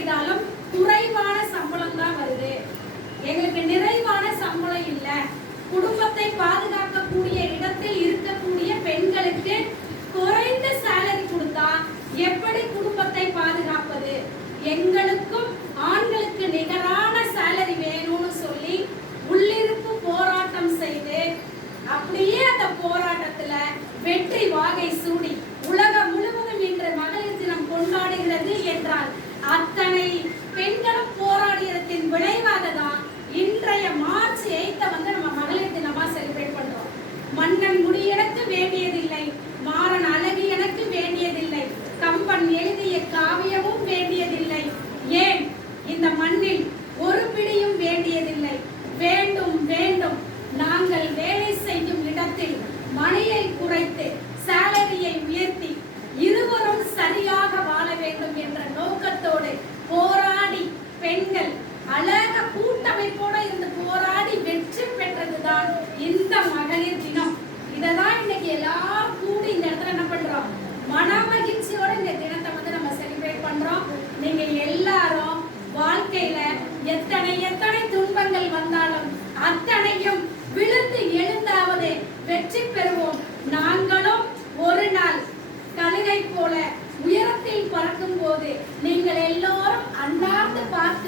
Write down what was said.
செய்தாலும் குறைவான சம்பளம் தான் வருது. எங்களுக்கு நிறைவான சம்பளம் இல்லை. குடும்பத்தை பாதுகாக்கக்கூடிய இடத்தில் இருக்கக்கூடிய பெண்களுக்கு குறைந்த சேலரி கொடுத்தா எப்படி குடும்பத்தை பாதுகாப்பது? எங்களுக்கும் ஆண்களுக்கு நிகரான சேலரி வேணும்னு சொல்லி உள்ளிருப்பு போராட்டம் செய்து அப்படியே அந்த போராட்டத்துல வெற்றி வாகை சூடி உலகம் முழுவதும் இன்று மகளிர் தினம் கொண்டாடுகிறது என்றால் அத்தனை பெண்களும் போராடியதன் விளைவாக தான் இன்றைய மார்ச் 8 வந்து நம்ம மகளிர் தினமா செலிப்ரேட் பண்றோம். மன்னன் முடி எனக்கு வேண்டியதில்லை, மாறன் அழகு எனக்கு வேண்டியதில்லை, கம்பன் எழுதிய காவியமும் வேண்டியதில்லை, ஏன் இந்த மண்ணில் ஒரு பிடியும் வேண்டியதில்லை. வேண்டும் வேண்டும் நாங்கள் வேலை செய்யும் இடத்தில் மணியை குறைத்து சேலரியை உயர்த்தி இருவரும் சரியாக வாழ வேண்டும் என்ற நோக்கத்தோடு போராடி பெண்கள் அழக கூட்டமைப்போட இருந்து போராடி வெற்றி பெற்றதுதான் இந்த மகளிர் தினம். இததான் இன்னைக்கு எல்லாரும் கூடி இந்த இடத்துல என்ன பண்றோம், மன மகிழ்ச்சியோட இந்த தினத்தை வந்து நம்ம செலிப்ரேட் பண்றோம். நீங்க எல்லாரும் வாழ்க்கையில எத்தனை எத்தனை துன்பங்கள் வந்தாலும் அத்தனையும் விழுந்து எழுந்தாவது வெற்றி பெறுவோம். நாங்களும் ஒரு நாள் கழுகை போல உயரத்தில் பறக்கும் போது நீங்கள் எல்லோரும் அண்ணாந்து பார்த்து